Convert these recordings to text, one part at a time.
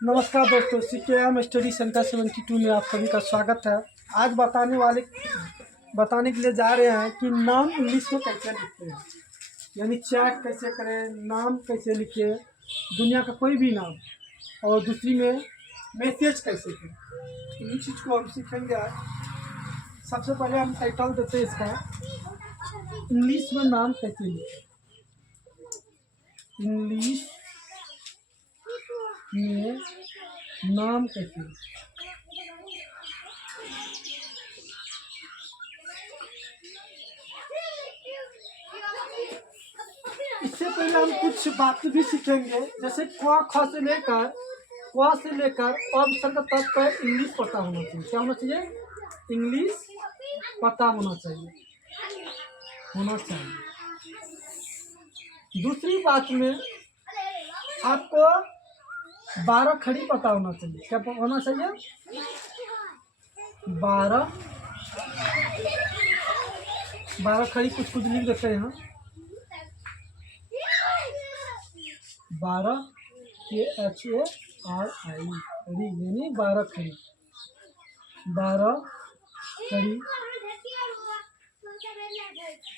नमस्कार दोस्तों, CKM study centre 72 में आप सभी का स्वागत है। आज बताने के लिए जा रहे हैं कि नाम इंग्लिश में कैसे लिखते हैं, यानी चेक कैसे करें, नाम कैसे लिखें, दुनिया का कोई भी नाम, और दूसरी में मैसेज कैसे करें। इन चीज़ को हम सीखेंगे आज। सबसे पहले हम टाइटल देते हैं इसका, इंग्लिश में नाम कैसे लिखें। इंग्लिश में नाम कैसे लिखें। इससे पहले हम कुछ बात भी सीखेंगे, जैसे क से लेकर अब तक का इंग्लिश पता होना चाहिए। क्या होना चाहिए? इंग्लिश पता होना चाहिए। दूसरी बात में आपको 12 खड़ी पता होना चाहिए। क्या होना चाहिए? 12 खड़ी कुछ लिख देते हैं यहाँ। 12 KHARI यानी 12 खड़ी। 12 खड़ी।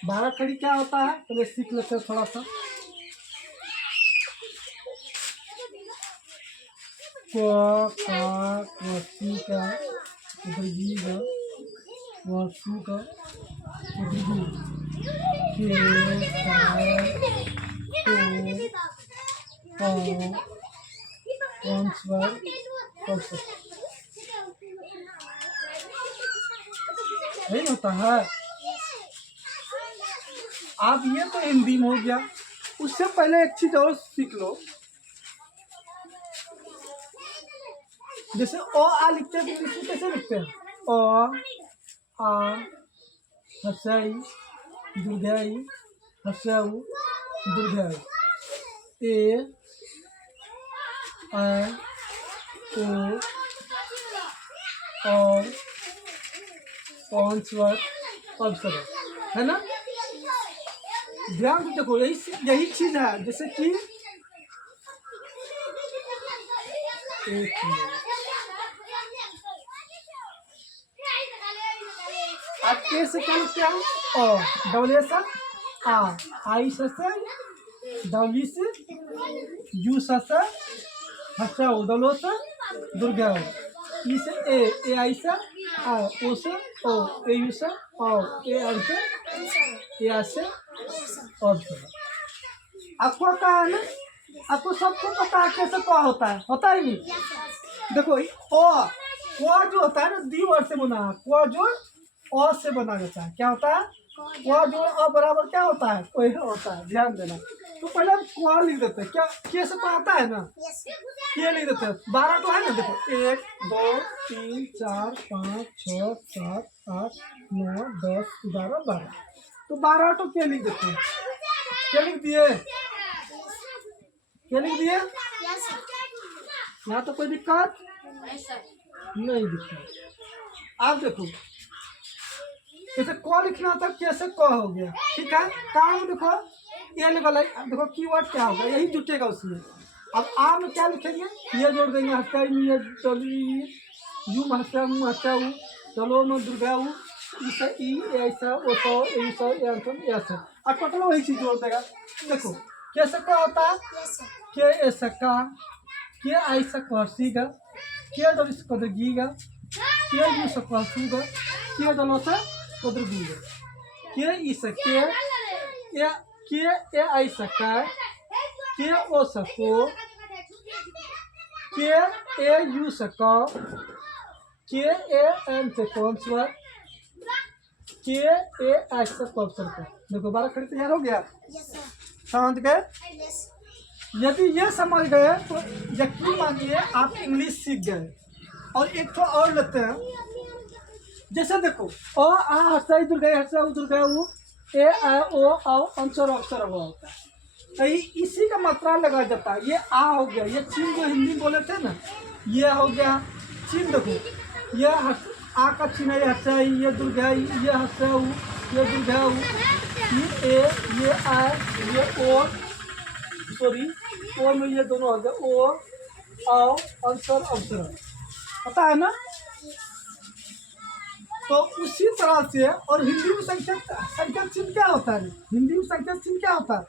12 खड़ी क्या होता है पहले सीख लेते हैं थोड़ा सा। नहीं होता है। अब ये तो हिंदी में हो गया। उससे पहले एक चीज और सीख लो, जैसे ओ आ लिखते हैं तो इसको कैसे लिखते हैं? ओ आ हसई दुर्गाई हसऊ दुर्गाई। ए ओ और 5 स्वर अब स्वर है ना। ध्यान से देखो, यही चीज है। जैसे कि आप ए से क्या लिखते हैं? ओ डबल ए से आ, आई से डबल से यू से हसा डबल से दुर्गा, ई से ए आई से आ, ओ से ओ, ए यू से ओ, ए आई से ए से और आपको पता है ना, आपको सबको पता है कैसे क्या होता है, होता है नहीं। देखो ओ जो होता है ना, दी वर्ड से बना है। को जो ओ से बना जाता है। क्या होता है? को जो अ बराबर क्या होता है? कोई होता है। ध्यान देना। तो पहले हम को लिख देते हैं। क्या के से क्या होता है ना, के लिख देते हैं। 12 तो है ना। देखो 1 2 3 4 5 6 7 8 9 10 11 12। तो 12 तो के लिख देते हैं। क्या लिख दिए? क्या लिख दिए? यहाँ तो कोई दिक्कत नहीं दिक्कत। आप देखो, जैसे क लिखना था, कैसे क हो गया। ठीक है, काम देखो ये निकल। देखो कीवर्ड क्या होगा, यही जुटेगा उसमें। अब आ में क्या लिखेंगे? ये जोड़ देंगे। हस्ता में चली यू हस्ता मुँह हस्ता चलो में दुर्गा ऐसा ई ऐसा ओ सौ ऐसा और टोटल वही चीज जोड़ देगा। देखो कैसे क्या होता है? के ऐसा का, के ऐसा कहसीगा, के डर इस कदरगीगा, के यू से कहसूगा, के डलो से कदरगीगा, के इस के ऐसा का, के ओ सको, के ए यू सका, के ए एम से कौन स्वर, के ए ऐसा कौन स्वर। देखो 12 खड़ी तैयार हो गया। समझ गए? यदि ये समझ गए तो यकीन मानिए आप इंग्लिश सीख गए। और एक तो और लेते हैं, जैसे देखो ओ आ हर्षाई दुर्गा हर्षा दुर्गा ए आ ओ आओ अंसर अक्षर हुआ होता है। तो इसी का मात्रा लगा जाता है। ये आ हो गया, ये चीन जो हिंदी बोले थे ना, ये हो गया चीन। देखो ये आ का चिन्ह है हर्षाई, ये दुर्गाई, ये हर्षा ये दुर्गा, ये ए, ये आ, ये ओ, सॉरी ओ में ये दोनों हो गए। ओ आओ अवसर अवसर, पता है ना। तो उसी तरह से, और हिंदी में संकेत चिन्ह क्या होता है? हिंदी में संकेत चिन्ह क्या होता है?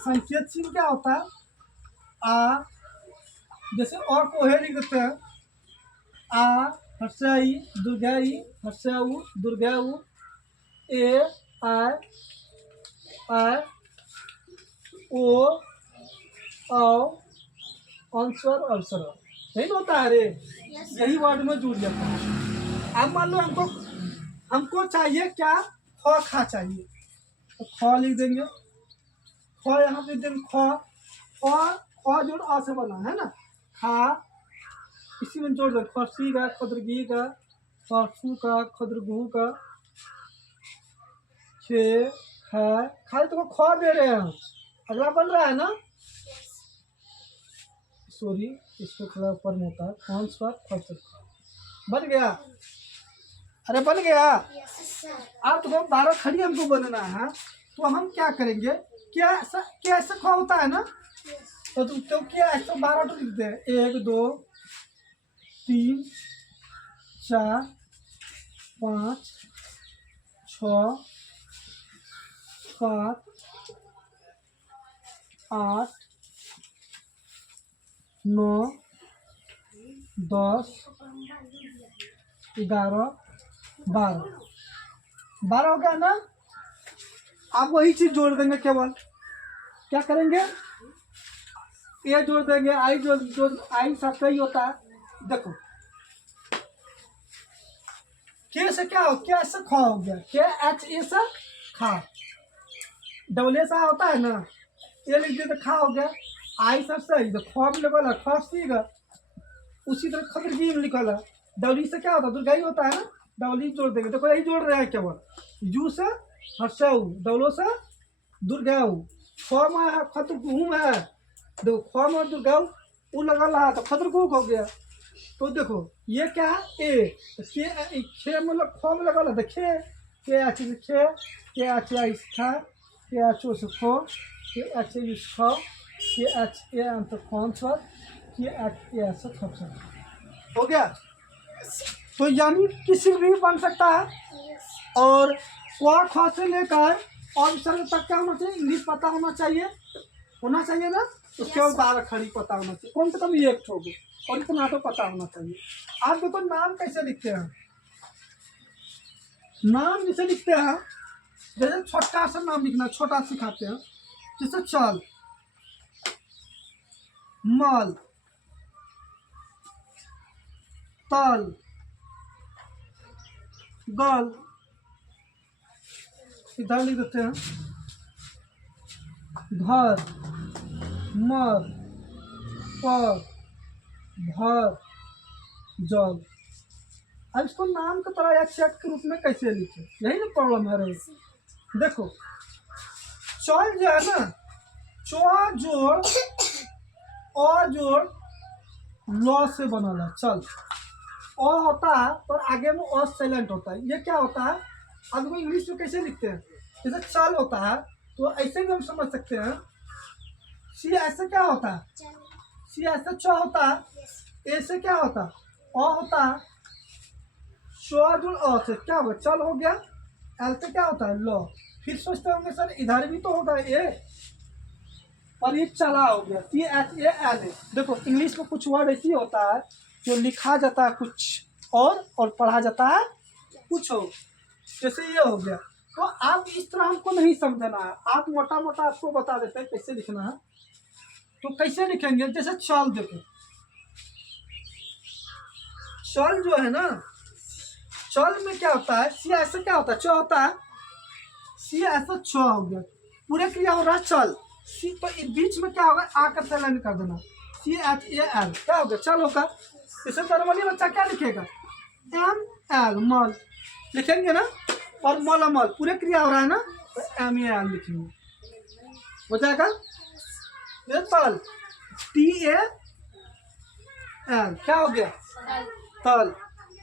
संकेत चिन्ह क्या होता है? आ, जैसे और को है लिख देते हैं, आ हर्षाई दुर्गाई हर्षाऊ दुर्गाऊ, ए आ ओ औ अंस्वर अवसर, नहीं होता है रे, यही वर्ड में जुड़ जाता है। अब मान लो हमको चाहिए क्या, ख खा चाहिए, तो ख लिख देंगे, ख यहाँ पे देंगे, ख जोड़ आ से बना है ना, खा, इसी में जोड़ देंगे, खसी का खदरगी का फू का खदरगू का, छे है, खाली तो ख दे रहे हैं हम, अगला बन रहा है ना, सॉरी इसको थोड़ा ऊपर में होता है, कौन सा बन गया? अरे बन गया। आप तो 12 खड़ी हमको बनना है, तो हम क्या करेंगे, क्या ऐसा खा होता है ना, तो क्या ऐसा 12 तो लिखते हैं, 1 2 3 4 5 6 7 8 9 10 11 12 हो गया ना। आप वही चीज जोड़ देंगे, केवल क्या करेंगे, ए जोड़ देंगे, आई जोड़ आई साथ ही होता है। देखो के से क्या हो, क्या ऐसा खा हो गया, के एच ए से खा, डबल ए सा होता है ना, ए लिख दिया तो खा हो गया, आई सब सही, तो ख में लिखा ख सीगा, उसी तरह खदरगी में लिखा है, डबली से क्या होता है, दुर्गाई होता है ना, डबली जोड़ देंगे, देखो यही जोड़ रहे हैं केवल, यू से हर्षाऊ, डबलो से दुर्गाऊ, ख में है खतरगू में है, देखो ख में दुर्गाऊ वो लगा रहा तो खतरगू हो गया। तो देखो ये क्या है, ए खे मतलब ख में लगा रहा था, खे एच से खे, के एच आई से खा, के एच ओ से खो, के एच ए से खो, के एच ए अंत कौन सा, के एच ए से खपसा, हो गया। तो यानी किसी भी बन सकता है, और क ख से लेकर और सर तक क्या होना चाहिए, इंग्लिश पता होना चाहिए ना, उसके बाद 12 खड़ी पता होना चाहिए, कौन से कभी एक होगी, और इतना तो पता होना चाहिए। आप देखो नाम कैसे लिखते हैं, नाम जैसे लिखते हैं, जैसे छोटा सा नाम लिखना, छोटा सिखाते हैं, जैसे चल, मल, तल, गल, इधर लिख देते हैं, घर, मर, पर, भर, जल। अब इसको नाम की तरह या चेक के रूप में कैसे लिखे, यही ना प्रॉब्लम है रे। देखो चल जो है ना, चौ जोड़ अ जोड़ ल से बनल है, चल अ होता है पर आगे में अ साइलेंट होता है, ये क्या होता है, अब इंग्लिश में कैसे लिखते हैं, जैसे चल होता है तो ऐसे भी हम समझ सकते हैं, सी ऐसे क्या होता है, सी ऐसे च होता है, ए से क्या होता है, अ होता है, चौ जोड़ अ से क्या होगा, चल हो गया, एल से क्या होता है, लो, फिर सोचते होंगे सर इधर भी तो होगा ए, और ये चला हो गया, C H A L A. देखो इंग्लिश में कुछ वर्ड ऐसी होता है जो लिखा जाता है कुछ और पढ़ा जाता है कुछ और, जैसे ये हो गया। तो आप इस तरह हमको नहीं समझना है, आप मोटा मोटा आपको बता देते हैं कैसे लिखना है। तो कैसे लिखेंगे, जैसे चल, देखो चल जो है ना, चल में क्या होता है, सी ऐसा क्या होता है, च होता है, सी ऐसा छ हो गया, पूरे क्रिया हो रहा है चल, सी तो बीच में क्या होगा, आ कर साइलेंट कर देना, सी एच ए एल क्या होगा, चल होगा। इसे नॉर्मली बच्चा क्या लिखेगा, एम एल मल लिखेंगे ना, और मल मल पूरे क्रिया हो रहा है ना, तो एम ए एल लिखेंगे, हो जाएगा। ये तल, टी ए एल क्या हो गया, तल।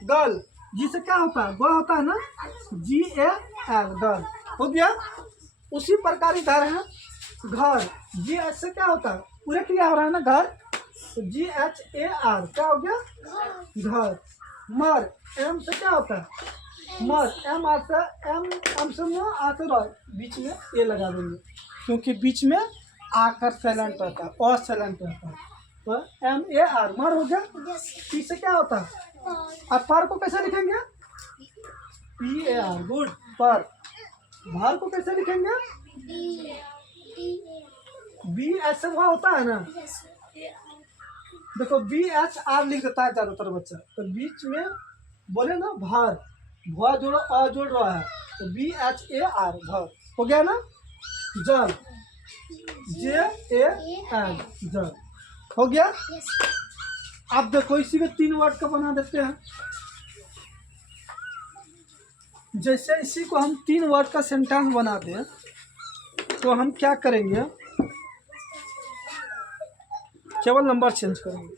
गल, जी से क्या होता है, ग होता है ना, जी ए एल गल, हो गया। उसी प्रकार इधर है घर, जी ऐसे क्या होता है, पूरे क्रिया हो रहा है ना, घर, तो GHAR क्या हो गया? घर। मर, एम से क्या होता है? मर, एम आता है, एम से न आते रहो, बीच में ए लगा देंगे क्योंकि बीच में आकर साइलेंट रहता है और साइलेंट रहता है, तो MAR मर हो गया। पी से क्या होता है? और पर को कैसे लिखेंगे? PAR, good. पर। भार को कैसे लिखेंगे? BH वहाँ होता है ना, देखो BHR लिख देता है ज्यादातर बच्चा, तो बीच में बोले ना भार, भा जोड़ो अ जोड़ रहा है, तो BHAR भर हो गया ना। जल, JAL जल हो गया। अब देखो इसी में 3 वर्ड का बना देते हैं। जैसे इसी को हम 3 वर्ड का सेंटेंस बना दें तो हम क्या करेंगे, केवल नंबर चेंज करेंगे।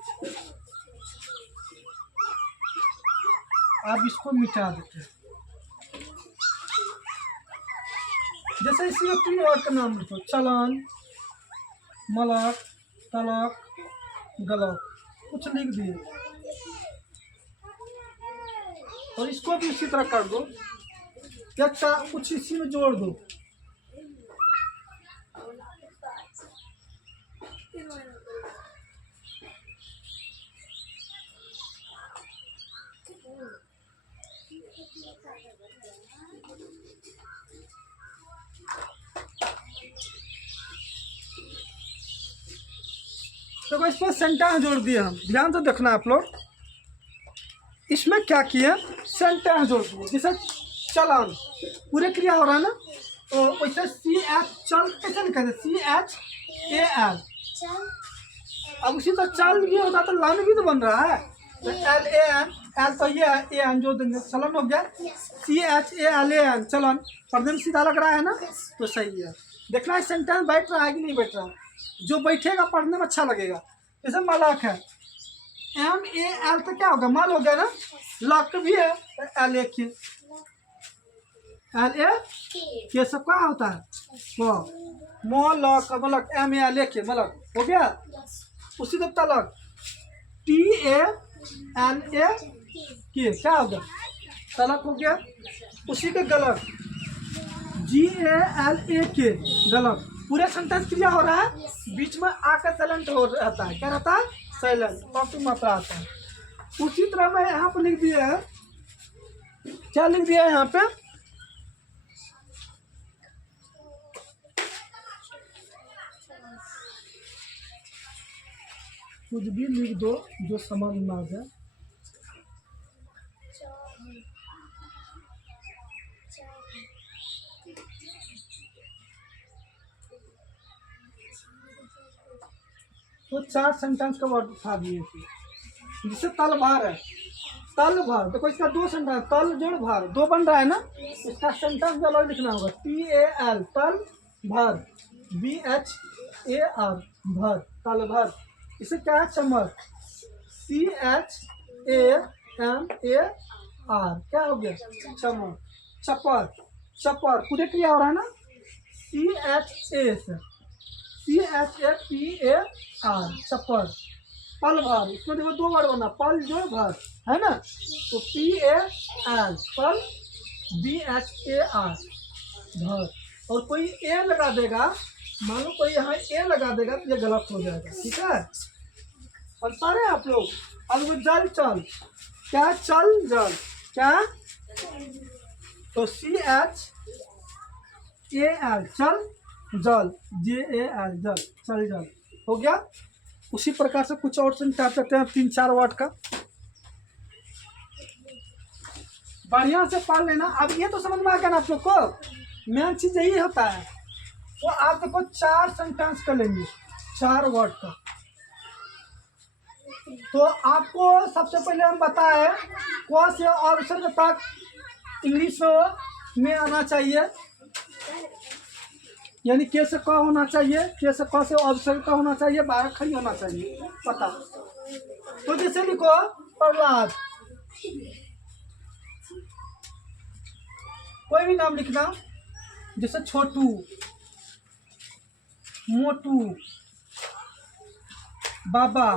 आप इसको मिटा देते हैं। जैसे इसी में 3 वर्ड का नाम लिखो, चलान, मलक, तलक, गलत, कुछ लिख दिए और इसको भी इसी तरह कर दो, या कुछ इसी में जोड़ दो। तो इसमें सेंटेंस जोड़ दिए हम, ध्यान से देखना आप लोग। इसमें क्या किए, सेंटेंस जोड़ दिए। जैसे चलान पूरे क्रिया हो रहा है ना, तो वैसे CH चल कैसे लिखेंगे? CHAL। अब उसी तरह चल भी होता तो लान भी तो बन रहा है, तो LAN, एल तो ये है, AN जोड़ देंगे, चलन हो गया। CHALAN चलन, पढ़ने में सीधा लग रहा है ना, तो सही है। देखना है सेंटेंस बैठ रहा है कि नहीं बैठ रहा है, जो बैठेगा पढ़ने में अच्छा लगेगा। जैसे मलक है, MAL तो क्या होगा? मल हो गया ना। लक भी है, LA के, LA के सब क्या होता है? मलक, मलक, MAL के मलक हो गया। उसी को तलक, TALA के क्या होगा? तलक हो गया। उसी के गलत, GALA के गलत। पूरे सेंटेंस क्रिया हो रहा है, बीच में आकर साइलेंट हो रहता है, क्या रहता है? साइलेंट, तो मात्रा आता है। उसी तरह मैं यहाँ पे लिख दिया है, क्या लिख दिया है यहाँ पे? कुछ भी लिख दो जो समझ में आ जाए। तो 4 सेंटेंस का वर्ड उठा दिए थे। जिससे तल भार है, तल भार, देखो इसका 2 सेंटेंस, तल जोड़ भार 2 बन रहा है ना, इसका सेंटेंस भी अलग लिखना होगा। TAL तल भार, BHAR भर, तल भर। इसे क्या है? चमर, CHAMAR क्या हो गया? चमर। चपर, चपर पूरे क्रिया हो रहा है ना, CHAPAR चपर। पल भर, इसमें देखो 2 वर्ड बना, पल जोड़ भर है ना, तो PAL पल, BHAR भर। और कोई ए लगा देगा, मान लो कोई यहाँ ए लगा देगा तो ये गलत हो जाएगा, ठीक है? और सारे आप लोग। अब वो जल चल, क्या? चल जल, क्या? तो CHAL चल जल, JAL जल, चल जल हो गया। उसी प्रकार से कुछ और सेंटेंस करते हैं 3-4 वर्ड का, बढ़िया से पढ़ लेना। अब ये तो समझ में आ गया ना आप लोग को, मेन चीज यही होता है। तो आप देखो 4 सेंटेंस कर लेंगे, 4 वर्ड का। तो आपको सबसे पहले हम बताए क से ऑप्शन तक इंग्लिश में आना चाहिए, यानी के से क होना चाहिए, के से क से ऑप्शन का होना चाहिए, 12 खड़ी होना चाहिए, पता। तो जैसे लिखो प्रहलाद, कोई भी नाम लिखना, जैसे छोटू, मोटू, बाबा,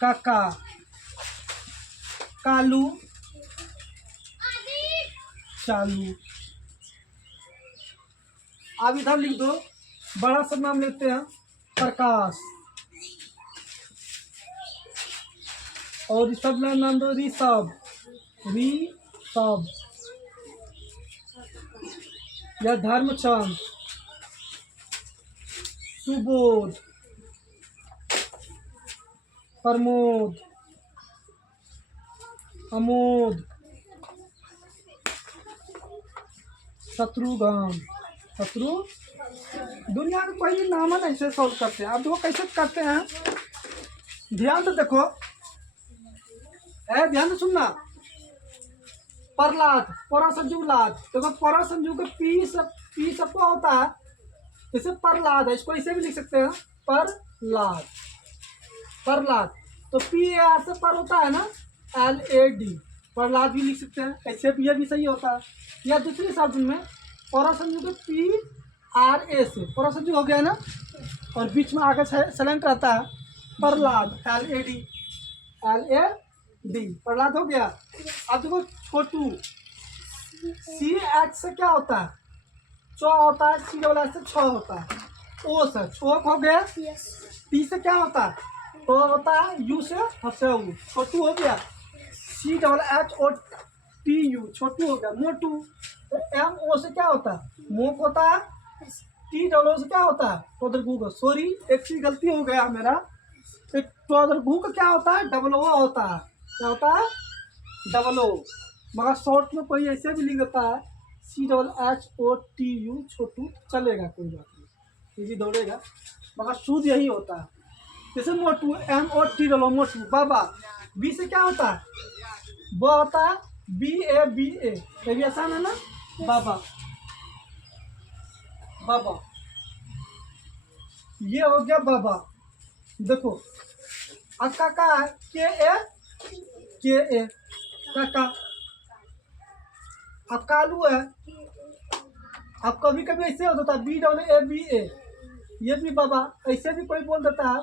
काका, कालू, चालू। अब इधर लिख दो, बड़ा सा नाम लेते हैं प्रकाश, और सब नाम दो ऋषभ, ऋषभ, या धर्मचंद, सुबोध, प्रमोद, अमोद, शत्रुघ्न, शत्रु। दुनिया में कोई भी नाम है ना इसे सॉल्व करते हैं। अब वो कैसे करते हैं, ध्यान से देखो, ध्यान से सुनना। प्रहलाद, परा संजुग लाद, देखो परा संजुग पी सबको होता है, इसे प्रहलाद है, इसको इसे भी लिख सकते हैं प्रहलाद, प्रहलाद। तो पी ए आर से पर होता है ना, LAD, प्रहलाद भी लिख सकते हैं, ऐसे भी ये भी सही होता है। या दूसरे शब्द में परा संजुग PRA से, परा संजुग हो गया ना, और बीच में आगे साइलेंट रहता है प्रहलाद, LAD, प्रहलाद हो गया। अब देखो छोटू, CH से क्या होता है, चौ होता है, C डबल S से छ होता है, O से छोक हो गया। T से क्या होता है, तो होता है, U से हसऊ, छोटू हो गया। CHHOTU, छोटू हो गया, मोटू। तो MO से क्या होता है, मोक होता है। T डबल O से क्या होता है, टोदरगू। सॉरी, एक चीज गलती हो गया मेरा, टोदरगू का क्या होता है, डबल O होता है, क्या होता है, डबल O। मगर शॉर्ट में कोई ऐसे भी लिख देता है CHHOTU, छोटू, चलेगा, कोई बात नहीं, इजी दौड़ेगा, मगर शुद्ध यही होता है। जैसे मोटू, MOT डबल मोटू। बाबा, B से क्या होता है, वो होता है BABA, ये भी आसान है ना, बाबा, बाबा, ये हो गया बाबा। देखो अब काका है, KA, काका। अब कालू है, अब कभी कभी ऐसे होता है BABA, ये भी बाबा, ऐसे भी कोई बोल देता है,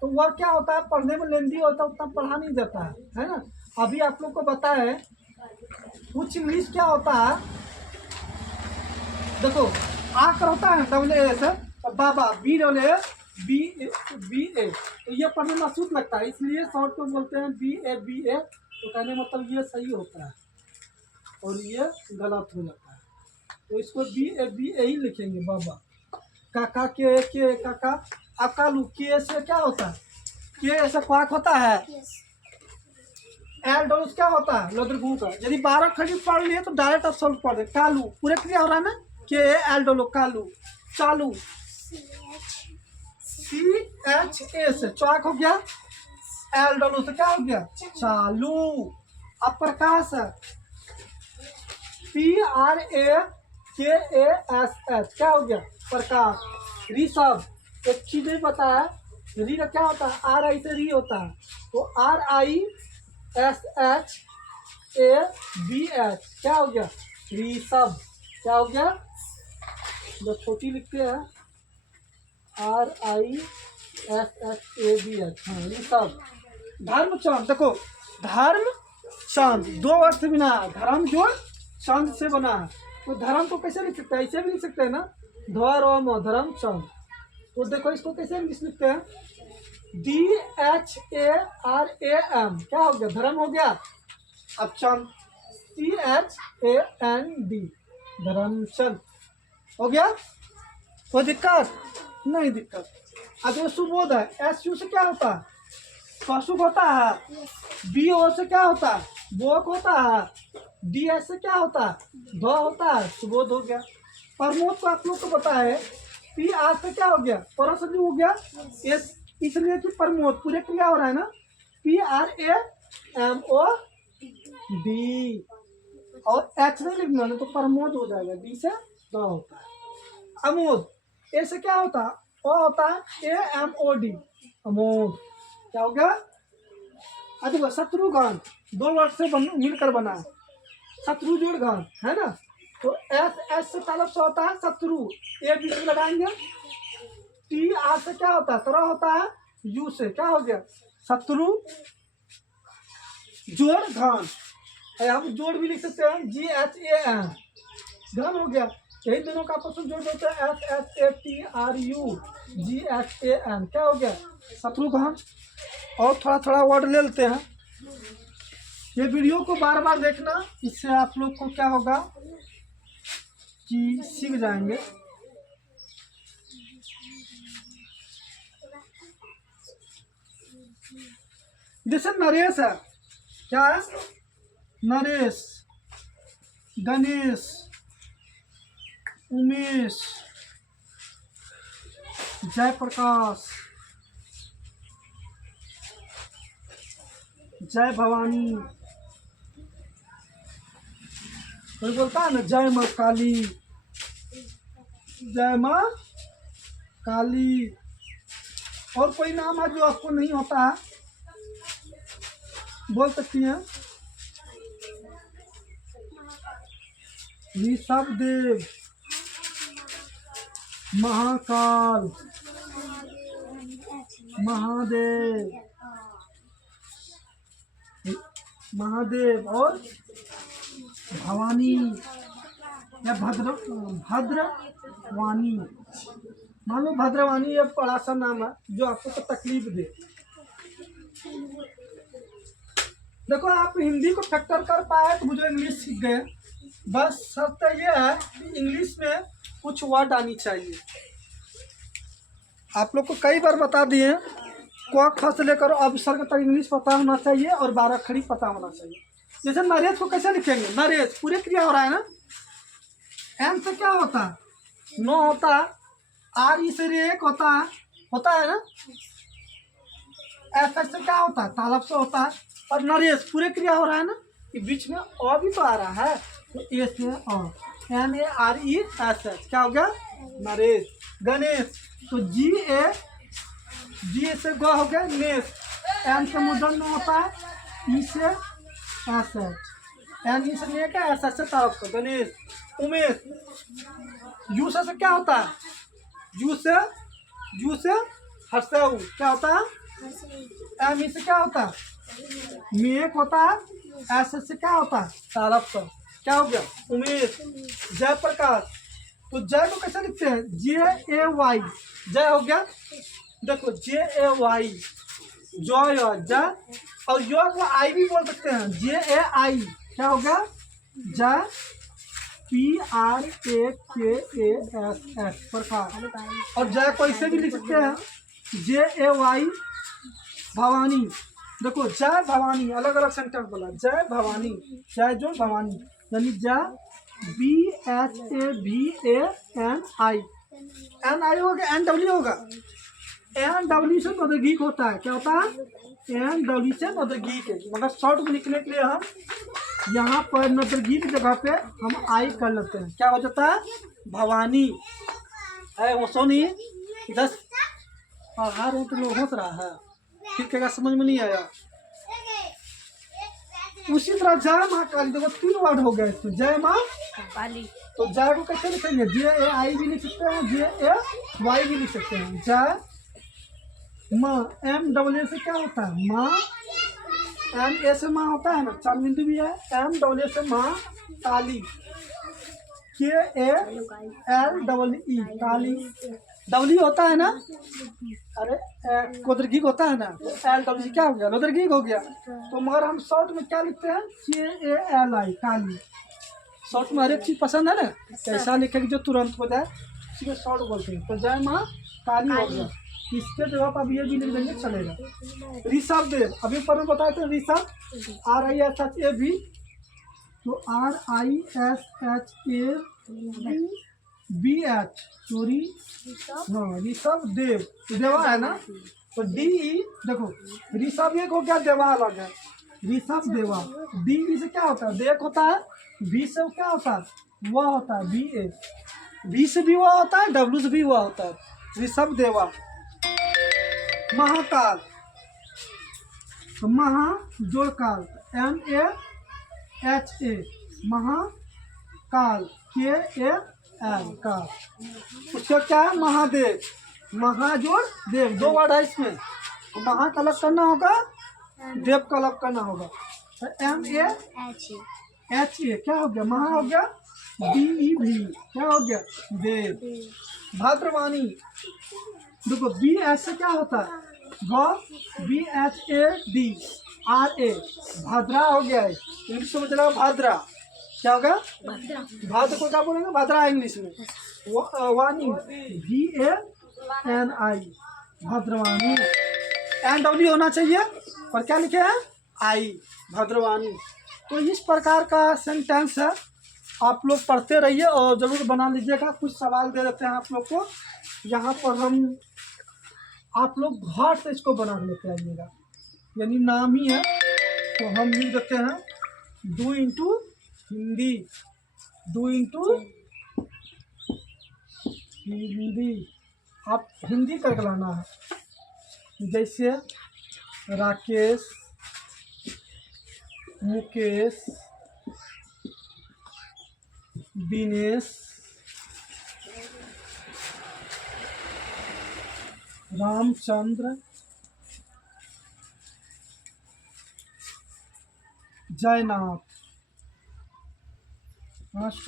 तो वह क्या होता है, पढ़ने में लेंदी होता है, उतना पढ़ा नहीं जाता है ना। अभी आप लोग को बताए कुछ इंग्लिश क्या होता है, देखो आकर होता है AA से, और बाबा BAA, तो ये पढ़ने में अशुद्ध लगता है, इसलिए शॉर्ट में बोलते हैं BABA। तो कहने मतलब ये सही होता है और ये गलत हो जाता है, तो इसको BABA ही लिखेंगे, बाबा। काका, के काका। अब कालू, के से क्या होता है, के ऐसा क्वाक होता है। एल डोल क्या होता है, लदरगू का। यदि 12 खड़ी पढ़ लिए तो डायरेक्ट आप सॉल्व पढ़ दे। कालू पूरे क्लियर हो रहा है ना, KAL डोलो, कालू। चालू, CHA से चौक हो गया, L डोलो से क्या हो गया, चालू। अब प्रकाश है, PRAKASH, क्या हो गया, प्रकाश। ऋषभ, एक चीज नहीं पता है, री का क्या होता है, RI से री होता है, तो RISHABH, क्या हो गया, ऋषभ। क्या हो गया, जो छोटी लिखते हैं RISHABH, हाँ ऋषभ। धर्मचंद, देखो धर्मचंद 2 वर्ड से बना है, धर्म जोड़ चंद से बना है, तो धर्म को कैसे लिख सकते हैं, ऐसे भी लिख सकते हैं ना, धर्मचंद। तो देखो इसको कैसे इंग्लिश लिखते हैं, DHARAM, क्या हो गया, धर्म हो गया। अब चंद, CHAND, धर्मचंद हो गया। कोई दिक्कत नहीं, दिक्कत। अब ये सुबोध है, SU से क्या होता है, कौशुक होता है। BO से क्या होता है, बोक होता है। DS से क्या होता है, ध होता है, सुबोध हो गया। प्रमोद को आप लोग को पता है, PR से क्या हो गया, परसंजू हो गया, इसलिए कि प्रमोद पूरे क्रिया हो रहा है ना, PRAMOD, और H नहीं लिखना ना, तो प्रमोद हो जाएगा, D से द होता है। अमोद, A से क्या होता है, O होता है, AMOD, अमोद। क्या हो गया, देखो शत्रुघ्न 2 वर्ड से मिलकर बना है, शत्रु जोड़ घन है ना, तो S से तालब से होता है शत्रु, A बीच में लगाएंगे, T टी आर से क्या होता है, तरह होता है। यू से क्या हो गया, शत्रु। जोड़ घन, हम जोड़ भी लिख सकते हैं, GHAN, घन हो गया। यही दोनों का आपस में जोड़ देते हैं, SHATRU GHAN, क्या हो गया, शत्रुघ्न। और थोड़ा थोड़ा वर्ड ले लेते हैं। ये वीडियो को बार बार देखना, इससे आप लोग को क्या होगा कि सीख जाएंगे। जैसे नरेश है, क्या है, नरेश, गणेश, उमेश, जयप्रकाश, जय भवानी, कोई बोलता है ना जय माँ काली, जय माँ काली। और कोई नाम है जो आपको नहीं होता है, बोल सकती हैं। ऋषभ देव, महाकाल, महादेव, महादेव और भवानी या भद्रवाणी। मान लो भद्रवाणी एक बड़ा सा नाम है जो आपको तो तकलीफ दे। देखो आप हिंदी को फैक्टर कर पाए तो मुझे इंग्लिश सीख गए। बस शर्त ये है कि इंग्लिश में कुछ वर्ड आनी चाहिए। आप लोग को कई बार बता दिए, क ख से लेकर ऑफिसर तक इंग्लिश पता होना चाहिए और 12 अक्षरी पता होना चाहिए। जैसे नरेश को कैसे लिखेंगे, नरेश पूरे क्रिया हो रहा है ना, एन से क्या होता है, नो होता है, आर ई से रेक होता है ना, एफ से क्या होता है, तालब से होता है। और नरेश पूरे क्रिया हो रहा है ना, कि बीच में अ भी तो आ रहा है, तो ए से NARESH क्या हो गया, नरेश। गणेश तो जी से ग हो गया, नेश, एन से मुदन में होता है, ई से एस एन ई से ले क्या, एस से तरफ को, गणेश। उमेश, यू से क्या होता है, यू से हर्षऊ, क्या होता है, एम ई से क्या होता है, मेक होता है, एस से क्या होता है, तारफ पर, क्या हो गया, उमेश। जयप्रकाश, तो जय को कैसे लिखते हैं, JAY, जय हो गया। देखो JAY, जय, जय। और यो को आई भी बोल सकते हैं, JAI, क्या हो गया, जय। PRAKASS, प्रकाश। और जय को इसे भी लिख सकते हैं, JAY, भवानी। देखो जय भवानी, अलग अलग सेंटेंस बोला, जय भवानी, जय जो भवानी, यानी जय BHAVANI, NI होगा, NW होगा, NW से नौदर्घिक होता है, क्या होता है, NW से नौदर्घिक है। मगर शॉर्ट में लिखने के लिए हम यहाँ पर नौदर्घिक की जगह पे हम आई कर लेते हैं, क्या हो जाता है, भवानी है। वो सोनी 10 हार तो लोग हंस रहा है, ठीक है, समझ में नहीं आया। उसी तरह जय माँ काली, देखो 3 वर्ड हो गए इसमें, जय माँ काली। तो जय को कैसे लिखेंगे, JAI भी लिख सकते हैं, JAY भी लिख सकते हैं, जय माँ। MAA से क्या होता है, माँ। MA से माँ होता है ना, 4 बिंदु भी है, MAA से माँ काली, KALEE, काली। डब्ल्यू होता है ना, अरे कोदरगीक होता है ना, तो LW क्या हो गया, लोदरगीक हो गया। तो मगर हम शॉर्ट में क्या लिखते हैं, KALI, काली। शॉर्ट में हर एक चीज पसंद है ना, ऐसा लिखेंगे जो तुरंत हो जाए, इसी को शॉर्ट बोलते हैं। तो जय माँ काली हो गया, इसके जवाब अब ये भी लिख देंगे चलेगा। ऋषभ देव, अभी पर बताए थे, ऋषभ RISHAB, तो RISHABH, सॉरी, हाँ, ऋषभ देव, देवा है ना, तो DE, देखो ऋषभ एक हो गया, देवा अलग है, ऋषभ देवा। DE से क्या होता है, देख होता है, B से क्या होता है, वह होता है, BA, B से भी वह होता है, W से भी वह होता है, ऋषभ देवा। महाकाल, तो महा जोड़ काल, MAHA, महाकाल, KAL, काल। उसका क्या है, महादेव, महाजोड़ देव, 2 वर्ड है इसमें। महा का अलग करना होगा, देव का अलग करना होगा। MAHA क्या हो गया? महा हो गया। DEV क्या हो गया? देव। भाद्रवानी देखो, B ऐसे क्या होता है? BHADRA भाद्रा हो गया है। इंग्लिश में चला भाद्रा, क्या होगा? भाद्र को क्या बोलेंगे? भाद्रा इंग्लिश में। वानी VANI भद्रवानी। NW होना चाहिए, पर क्या लिखे हैं? आई, भद्रवानी। तो इस प्रकार का सेंटेंस है, आप लोग पढ़ते रहिए और ज़रूर बना लीजिएगा। कुछ सवाल दे देते हैं आप लोग को, यहाँ पर हम आप लोग घर से इसको बना लेते आइएगा, यानी नाम ही है तो हम लिख देते हैं do into Hindi, do into Hindi. आप हिंदी करके लाना है, जैसे राकेश, मुकेश, दिनेश, रामचंद्र, जयनाथ।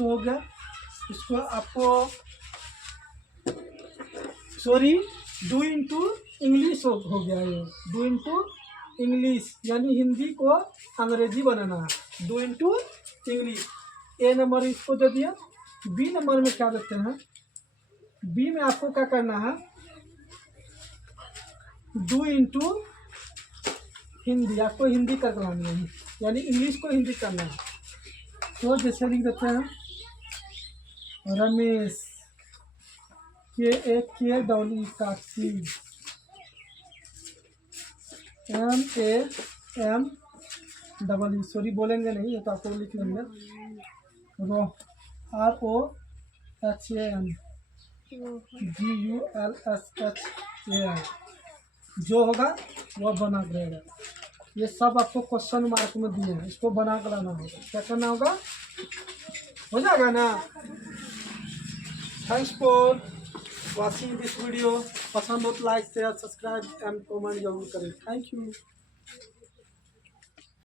हो गया। इसको आपको सॉरी डू इंटू इंग्लिश हो गया ये, डू इंटू इंग्लिश यानी हिंदी को अंग्रेजी बनाना है, do into English. A number इसको दे दिया। B नंबर में क्या देते हैं? B में आपको क्या करना है? डू इंटू हिंदी, आपको हिंदी कर लानी है, यानी इंग्लिश को हिंदी करना है। तो जैसे लिख देते हैं रमेश, KAKEE, MAMEE, सॉरी बोलेंगे नहीं, ये तो आपको लिख लेंगे। ROHAN GULSHAN, जो होगा वो बना के रहेगा। ये सब आपको क्वेश्चन मार्क में दिए हैं, इसको बना कर लाना होगा। क्या करना होगा? हो जाएगा ना? Thanks for watching this video. पसंद हो तो like share subscribe and comment जरूर करें। Thank you.